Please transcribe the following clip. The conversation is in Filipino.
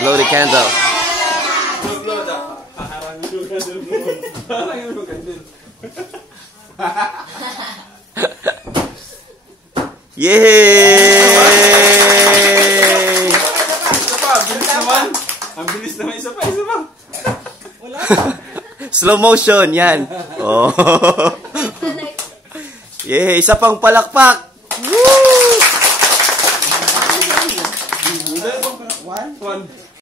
Blow the candle. Blow the Yay! Bilis naman. Ang bilis naman. Isa pa. Wala. Slow motion, yan. Oh. Yay! Isa pang palakpak. Woo! One.